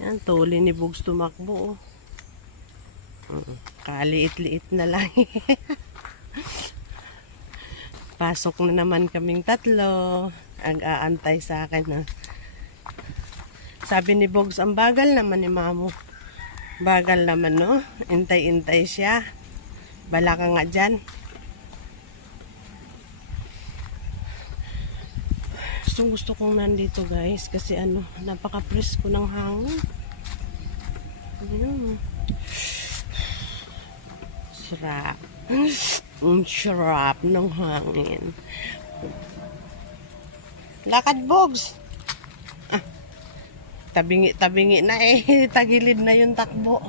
Yan, tuli ni Bugs tumakbo. Oh. Kaliit-liit na lang. Pasok na naman kaming tatlo. Ag-aantay sa akin na. Sabi ni Bugs, ang bagal naman ni Mamo. Bagal naman, no? Intay-intay siya. Bala ka nga dyan. Gusto kong nandito guys kasi ano, napaka-presko ng hangin. Ayun. Sarap. Ang sarap ng hangin. Lakad, Bugs. Ah, tabingi na eh. Tagilid na yung takbo.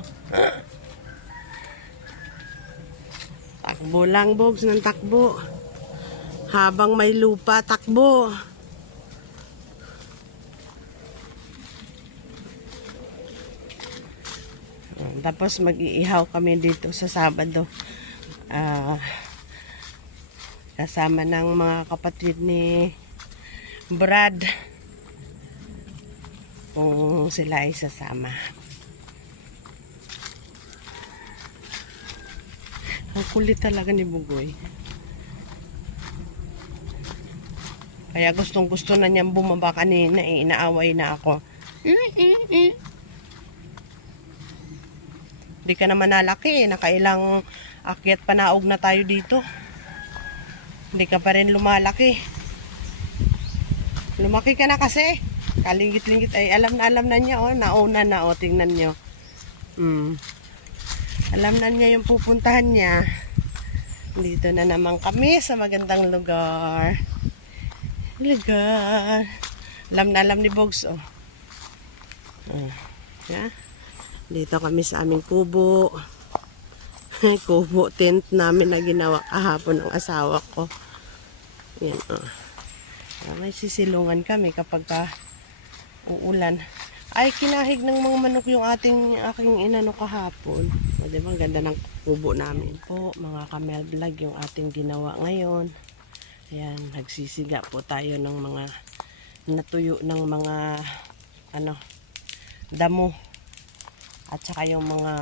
Takbo lang, Bugs, ng takbo. Habang may lupa, takbo. Tapos mag-iihaw kami dito sa Sabado. Kasama ng mga kapatid ni Brad. Kung sila ay sasama. Ang kulit talaga ni Bugoy. Kaya gustong-gusto na niyang bumaba kanina eh. Inaaway na ako. Hindi ka naman nalaki eh. Nakailang akyat panaog na tayo dito. Hindi ka pa rin lumalaki. Lumaki ka na kasi. Kalingit-lingit ay alam na niya oh. Nauna na oh. Tingnan niyo. Alam na niya yung pupuntahan niya. Dito na naman kami sa magandang lugar. Alam ni Bugs oh. Yeah. Dito kami sa aming kubo. Kubo tent namin na ginawa kahapon ng asawa ko. Yan oh. May sisilungan kami kapag uulan. Ay, kinahig ng mga manok yung aking inano kahapon. O, diba? Ang ganda ng kubo namin po. Mga kamel vlog yung ating ginawa ngayon. Ayan, nagsisiga po tayo ng mga natuyo ng mga damo. At saka yung mga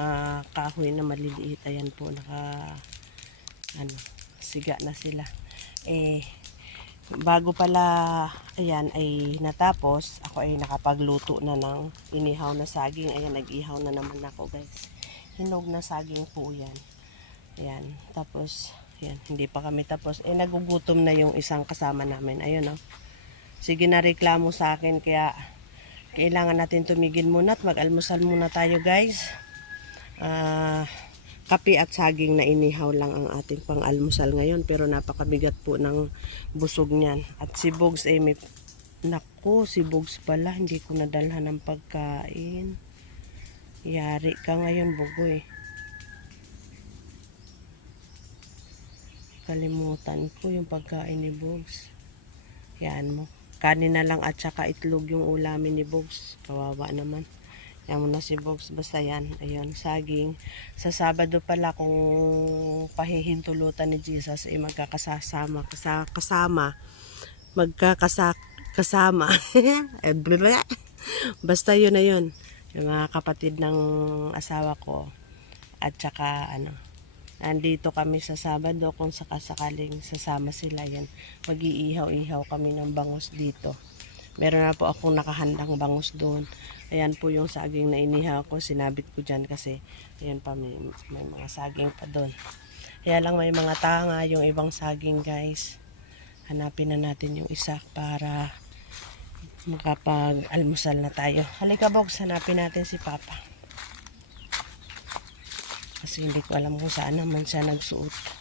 kahoy na maliliit, ayan po, siga na sila. Bago pala, ayan, ay natapos, ako ay nakapagluto na ng inihaw na saging. Ayan, nag-ihaw na naman ako guys. Hinog na saging po yan. Ayan, tapos, ayan, hindi pa kami tapos. Nagugutom na yung isang kasama namin. Ayun, oh. Sige na reklamo sa akin, kaya kailangan natin tumigil muna at mag-almusal muna tayo guys. Kape at saging na inihaw lang ang ating pang-almusal ngayon. Pero napakabigat po ng busog niyan. At si Bugs may... Naku, si Bugs pala. Hindi ko nadalhan ng pagkain. Yari ka ngayon, Bugoy. Kalimutan ko yung pagkain ni Bugs. Yan mo. Kanin na lang at saka itlog yung ulamin ni Bugs. Kawawa naman. Yan mo na si Bugs. Basta yan. Ayun, saging. Sa Sabado pala kung pahihintulutan ni Jesus ay magkakasama. Magkakasama. Basta yun na yun. Yung mga kapatid ng asawa ko. At saka nandito kami sa Sabado kung sakasakaling sasama sila yan. Mag-iihaw-ihaw kami ng bangus dito. Meron na po akong nakahandang bangus doon. Ayan po yung saging na inihaw ko. Sinabit ko dyan kasi ayan pa may mga saging pa doon. Kaya lang may mga tanga yung ibang saging guys. Hanapin na natin yung isa para makapag-almusal na tayo. Halika Bugs, hanapin natin si Papa. Kasi hindi ko alam kung saan naman siya nagsuot.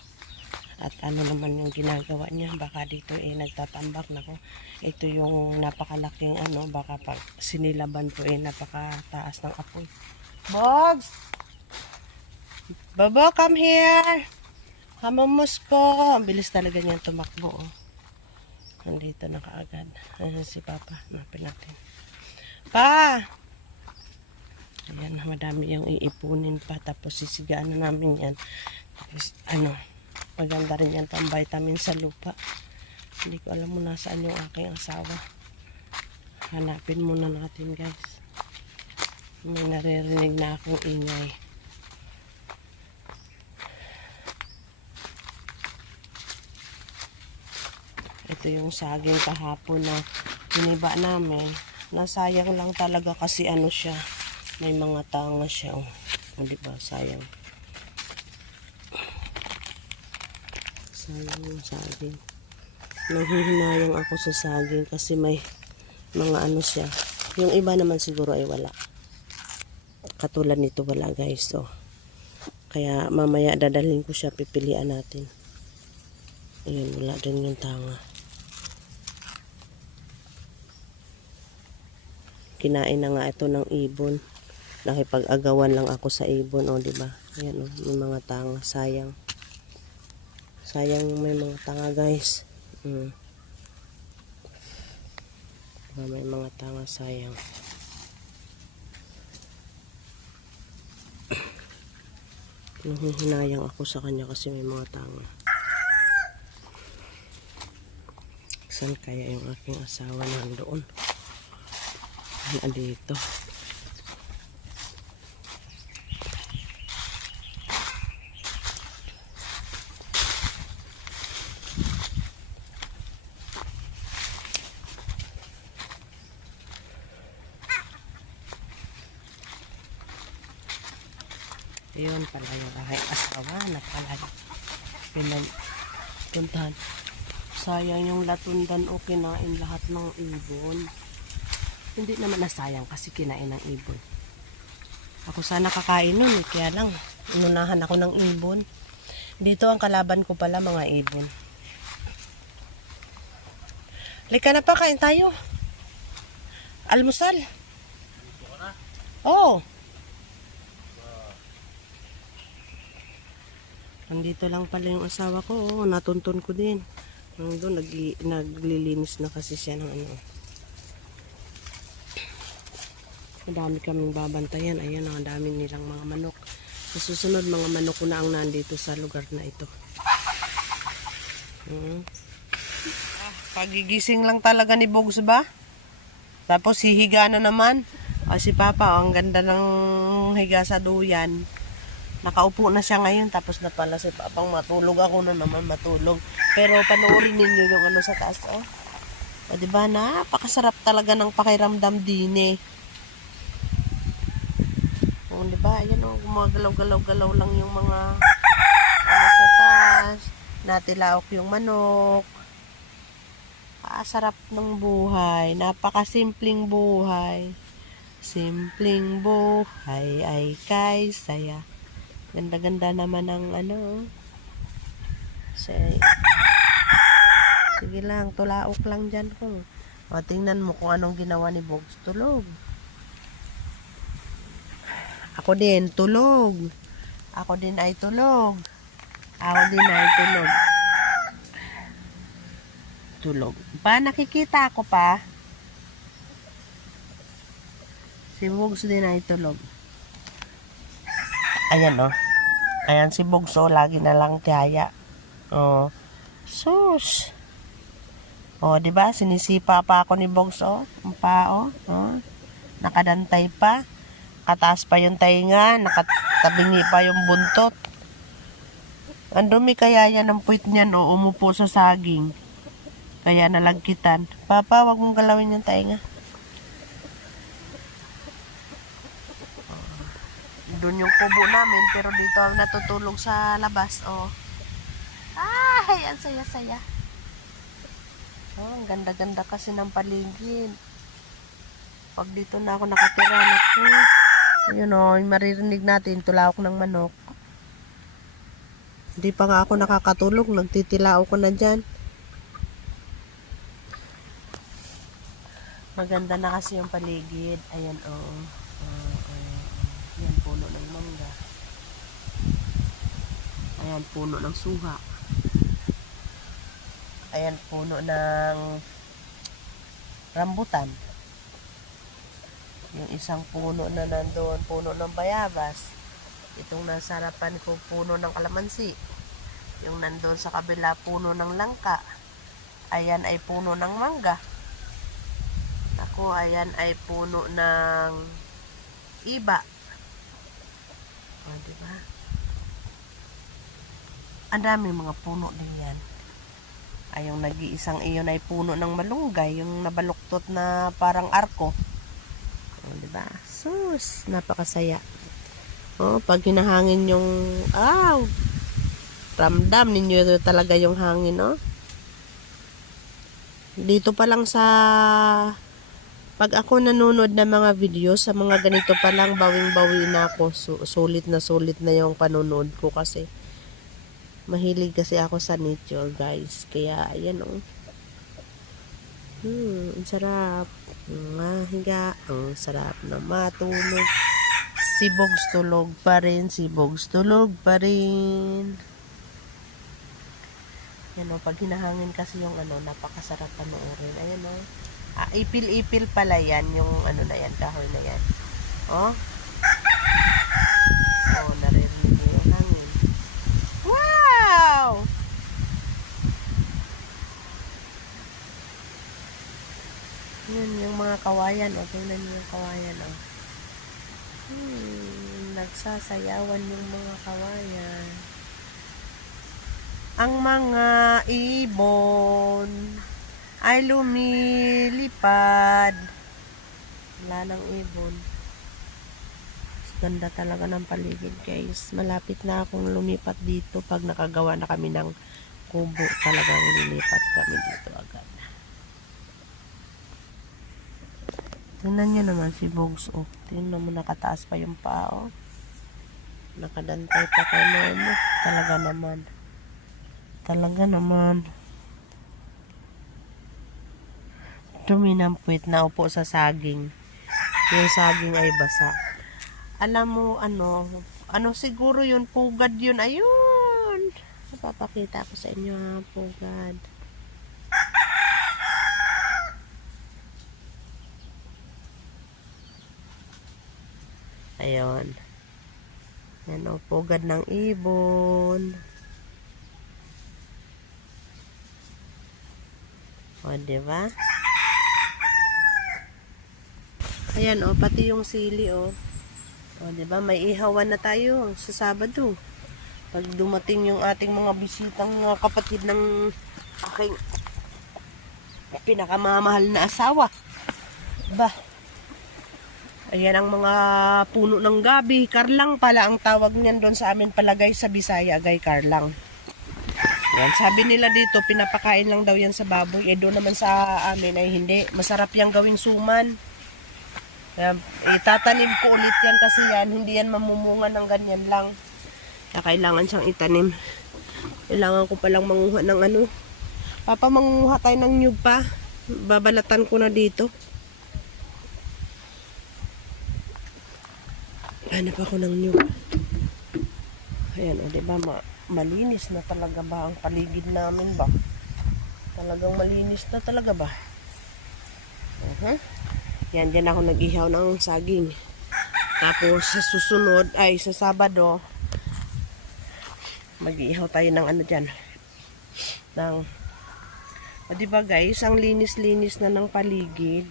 At ano naman yung ginagawa niya. Baka dito nagtatambak. Nako, ito yung napakalaking baka pag sinilaban to napakataas ng apoy. Bugs! Bobo, come here! Hamamos ko. Ang bilis talaga niyan tumakbo. Oh. Nandito na kaagad. Ayan si Papa. Hanapin natin. Pa! Ayan, madami yung iipunin pa. Tapos sisigaan na namin yan. Tapos, maganda rin yan pang vitamin sa lupa. Hindi ko alam mo nasaan yung aking asawa. Hanapin muna natin guys. May naririnig na akong ingay. Ito yung saging kahapon na hiniba namin. Nasayang lang talaga kasi ano siya. May mga tanga siya. Oh. O, diba? Sayang. Sayang yung saging. Nanghihinayang ako sa saging kasi may mga ano siya. Yung iba naman siguro ay wala. Katulad nito wala guys. So, kaya mamaya dadalhin ko siya, pipilian natin. Ayun, wala din yung tanga. Kinain na nga ito ng ibon. Nakipag-agawan lang ako sa ibon, o diba? Ayan, o, may mga tanga, sayang. Sayang may mga tanga guys. May mga tanga, sayang. Nanghihinayang ako sa kanya kasi may mga tanga. Saan kaya yung aking asawa nandoon? Dito. Ayun pala yung aking asawa na pala pinagpuntahan. Sayang yung latundan o kinain lahat ng ibon. Hindi naman nasayang kasi kinain ng ibon. Ako sana kakain nun, kaya lang inunahan ako ng ibon. Dito ang kalaban ko pala, mga ibon. Lika na pa, kain tayo. Almusal. Oo. Nandito lang pala yung asawa ko. Oo, natuntun ko din. Nandun, naglilinis na kasi siya ng ano. Madami kaming babantayan. Ayan, ang dami nilang mga manok. Sa susunod, mga manok ko na ang nandito sa lugar na ito. Pagigising lang talaga ni Bogs ba? Tapos hihiga na naman. Si Papa, ang ganda ng higa sa duyan. Nakaupo na siya ngayon, tapos na pala si Papang matulog. Ako na naman matulog. Pero panoorin ninyo yung ano sa taas. Oh. O, diba, napakasarap talaga ng pakiramdam din eh. O, diba, ayan o, gumagalaw-galaw-galaw lang yung mga ano sa taas. Natilaok yung manok. Sarap ng buhay. Napakasimpleng buhay. Simpleng buhay ay kay saya. Ganda-ganda naman ang ano. Sige lang, tulaok lang dyan ko. O, tingnan mo kung anong ginawa ni Bogs. Tulog. Ako din, tulog. Ako din ay tulog. Ako din ay tulog. Tulog. Pa, nakikita ako pa. Si Bogs din ay tulog. Ayan o. Ayan si Bogs o. Lagi na lang tiyaya. O. Sus. O, diba? Sinisipa pa ako ni Bogs o. Ang pao. O. Nakadantay pa. Kataas pa yung tainga. Nakatabingi pa yung buntot. Ang dumi kaya yan ang puwit niyan o. Umupo sa saging. Kaya nalagkitan. Papa, wag mong galawin yung tainga. Doon yung kubo namin, pero dito ang natutulog sa labas, oh. Ay, ang saya-saya. Oh, ang ganda-ganda kasi ng paligid. Pag dito na ako nakatira, naku. Ayun, oh, maririnig natin, tulawak ng manok. Hindi pa nga ako nakakatulog, nagtitilao ko na dyan. Maganda na kasi yung paligid. Ayan, oh. Ayan, puno ng mangga. Ayan, puno ng suha. Ayan, puno ng rambutan. Yung isang puno na nandoon, puno ng bayabas. Itong nasa harapan ko, puno ng kalamansi. Yung nandoon sa kabila, puno ng langka. Ayan ay puno ng mangga. Ako, ayan ay puno ng Iba. O, diba? Ang daming mga puno din yan. Ay, yung nag-iisang iyon ay puno ng malunggay, yung nabaluktot na parang arko. O, diba? Sus, napakasaya. O, pag hinahangin yung, ramdam ninyo talaga yung hangin, no? Dito pa lang sa, pag ako nanonood ng mga video, sa mga ganito pa lang, bawing-bawi na ako. Sulit na yung panonood ko kasi mahilig kasi ako sa nature, guys. Kaya, ayan, oh. Ang sarap. Higa. Ang sarap na matulog. Sibogs tulog pa rin. Sibogs tulog pa rin. Yan, oh. Pag hinahangin kasi yung napakasarap panoorin. Ayan, oh. Ipil-ipil pala yan. Yung na yan, kahoy na yan. Oh. Oh, naririnig mo yung hangin. Wow! Yun, yung mga kawayan, o. Tingnan niyo yung kawayan, o. Nagsasayawan yung mga kawayan. Ang mga ibon ay lumilipad. Wala ng ibon. Ganda talaga ng paligid, guys. Malapit na akong lumipat dito. Pag nakagawa na kami ng kubo, talagang lilipat kami dito agad. Tingnan nyo naman si Bogs, oh. Tingnan mo, nakataas pa yung paa, oh. Nakadantay pa kay Momo. Talaga naman. Talaga naman. Tuminampuit na upo sa saging. Yung saging ay basa. Alam mo, siguro yun, pugad yun. Ayun. Napapakita ko sa inyo, pugad. Ayun. Yan, o, pugad ng ibon. O, diba? Ayan, o, pati yung sili, o. O, diba? May ihawan na tayo sa Sabado. Pag dumating yung ating mga bisitang mga kapatid ng aking pinakamamahal na asawa. Ba? Ayan ang mga puno ng gabi. Karlang pala ang tawag niyan doon sa amin palagay sa Bisaya, agay karlang. Ayan, sabi nila dito, pinapakain lang daw yan sa baboy. Doon naman sa amin ay hindi. Masarap yang gawing suman. Itatanim ko ulit yan kasi hindi yan mamumunga ng ganyan lang. Kailangan siyang itanim. Kailangan ko palang manguha ng Papa, manguha tayo ng nyug pa. Babalatan ko na dito. Hanap ako ng nyug. Ayan, diba? Malinis na talaga ba ang paligid namin ba? Talagang malinis na talaga ba? Yan, dyan ako nag-ihaw ng saging. Tapos, sa susunod, sa Sabado, mag-ihaw tayo ng dyan. Diba guys, ang linis-linis na ng paligid.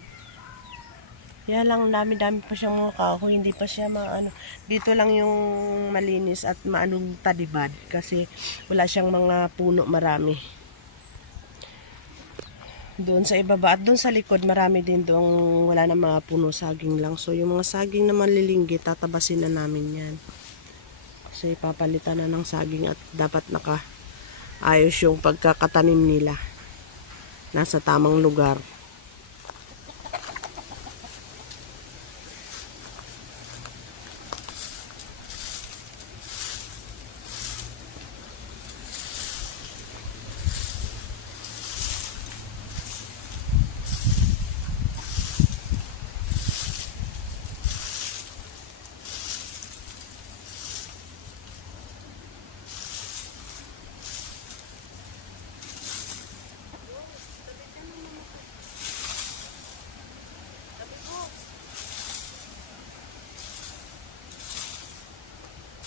Kaya lang, dami-dami pa siyang mga kahoy. Hindi pa siya dito lang yung malinis at maanong tadibad. Kasi wala siyang mga puno marami. Doon sa ibaba at doon sa likod marami din doon wala na mga puno, saging lang. So yung mga saging na malilinggit tatabasin na namin yan. Kasi papalitan na ng saging at dapat ayos yung pagkakatanim nila. Nasa tamang lugar.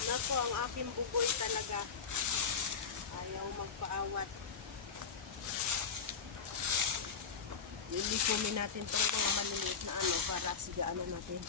Nako, ang aking bugoy talaga. Ayaw magpaawat. Lilikumin natin itong mga maliliit na para sigaan natin.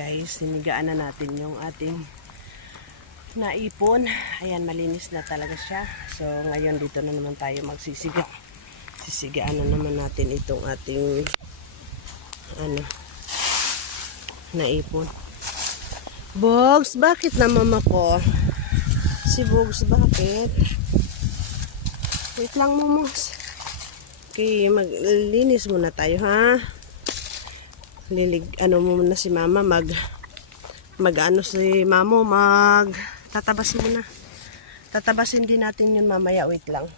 guys, sinigaan na natin yung ating naipon. Ayan, malinis na talaga siya. So ngayon dito na naman tayo magsisiga. Sisigaan na naman natin itong ating naipon. Bogs, bakit na mama ko? Si Bogs, bakit? Wait lang mo, Bogs. Okay, maglinis muna tayo, ha? Muna si mama, si mamo, tatabas muna. Tatabasin din natin yun mamaya, wait lang.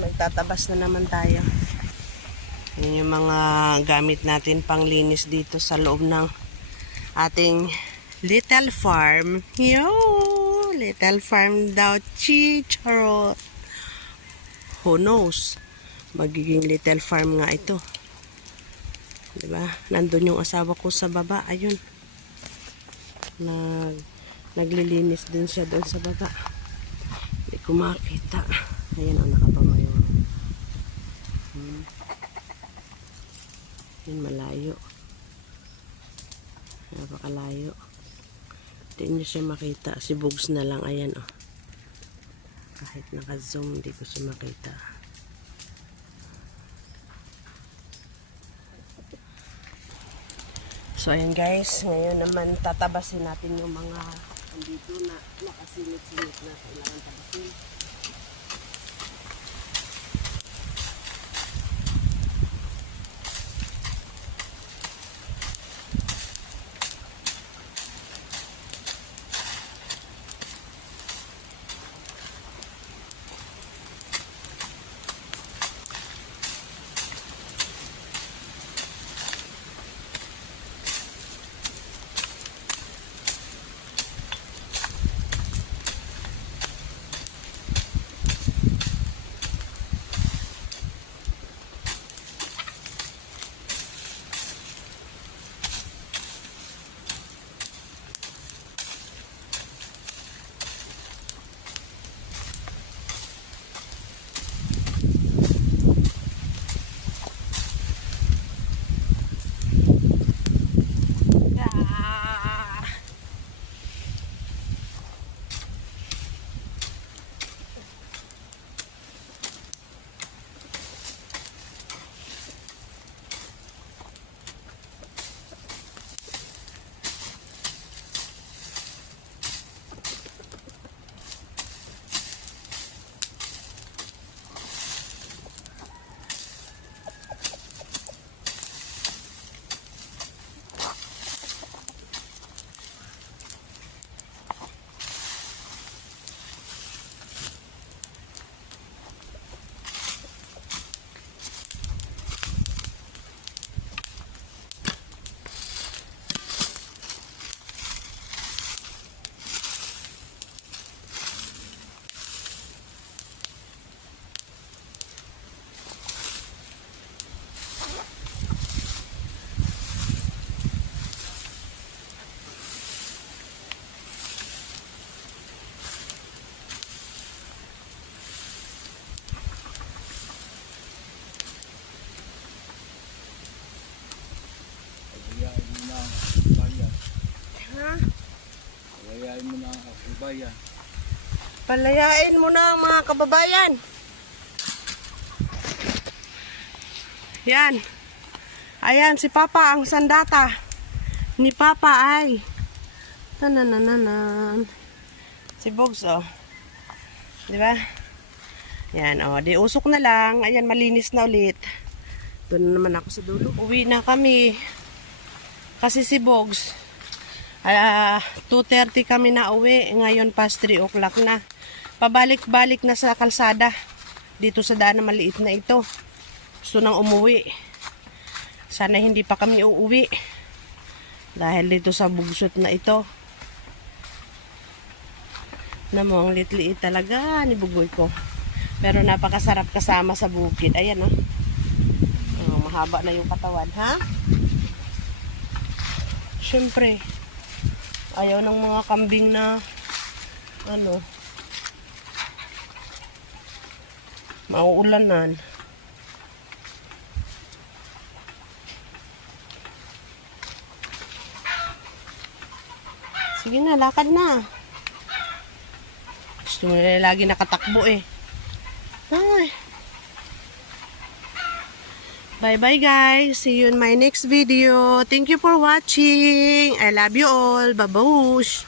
Magtatabas na naman tayo. Yan yung mga gamit natin pang linis dito sa loob ng ating little farm. Yo! Little farm daw, Chicharot. Who knows? Magiging little farm nga ito. Diba? Nandun yung asawa ko sa baba. Ayun. Naglilinis din siya doon sa baba. Hindi ko makita. Ayan ang nakapamayo. Yan, malayo. Napakalayo. Hindi nyo siya makita. Si Bugs na lang. Ayan, oh. Kahit naka-zoom, hindi ko siya makita. So, ayan guys. Ngayon naman, tatabasin natin yung mga andito na nakasilip-silip na kailangan tabasin. kababayan. Palayain mo na ang mga kababayan. Yan. Ayan, si Papa ang sandata. Ni Papa ay nananananan. Si Bogs, oh. Di ba? Yan, oh. Di usok na lang. Ayan, malinis na ulit. Doon na naman ako sa dulo. Uwi na kami. Kasi si Bogs, 2:30 kami na uwi. Ngayon past 3 o'clock na. Pabalik-balik na sa kalsada. Dito sa daan na maliit na ito. Gusto nang umuwi. Sana hindi pa kami uuwi. Dahil dito sa bugsot na ito. Namo, ang liit-liit talaga ni Bugoy ko. Pero napakasarap kasama sa bukid. Ayan, oh. Oh, mahaba na yung katawan, ha? Siyempre, ayaw ng mga kambing na mauulanan. Sige na, lakad na. Gusto mo na lagi nakatakbo eh. Ay. Bye-bye guys. See you in my next video. Thank you for watching. I love you all. Babush!